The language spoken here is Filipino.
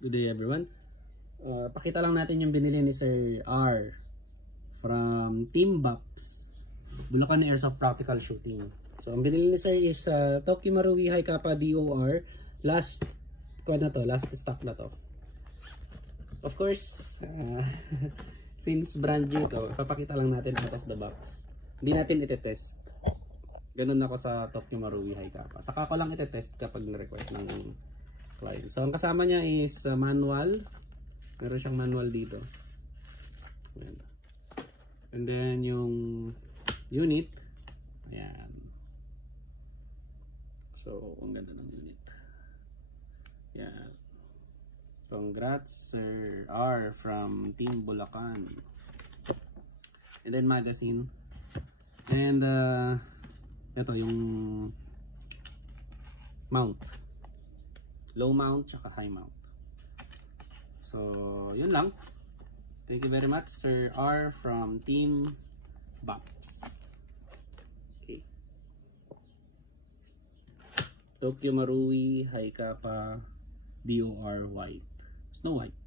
Good day everyone. Pakita lang natin yung binili ni Sir R from Team Baps, Bulacan Airsoft Practical Shooting. So ang binili ni Sir is Tokyo Marui High Kappa DOR. Last stock na to. Of course, since brand new to, papakita lang natin out of the box. Hindi natin ite-test. Ganun ako sa Tokyo Marui High Kappa. Saka ko lang ite-test kapag na-request ng client. So ang kasama niya is manual. Meron siyang manual dito. Ayan. And then yung unit. Ayan. So ang ganda ng unit. Ayan. Congrats Sir R from Team Bulacan. And then magazine. And ito yung mount. Low mount tsaka high mount. So yun lang. Thank you very much Sir R from Team Baps. Okay. Tokyo Marui High Kappa DOR white. Snow White.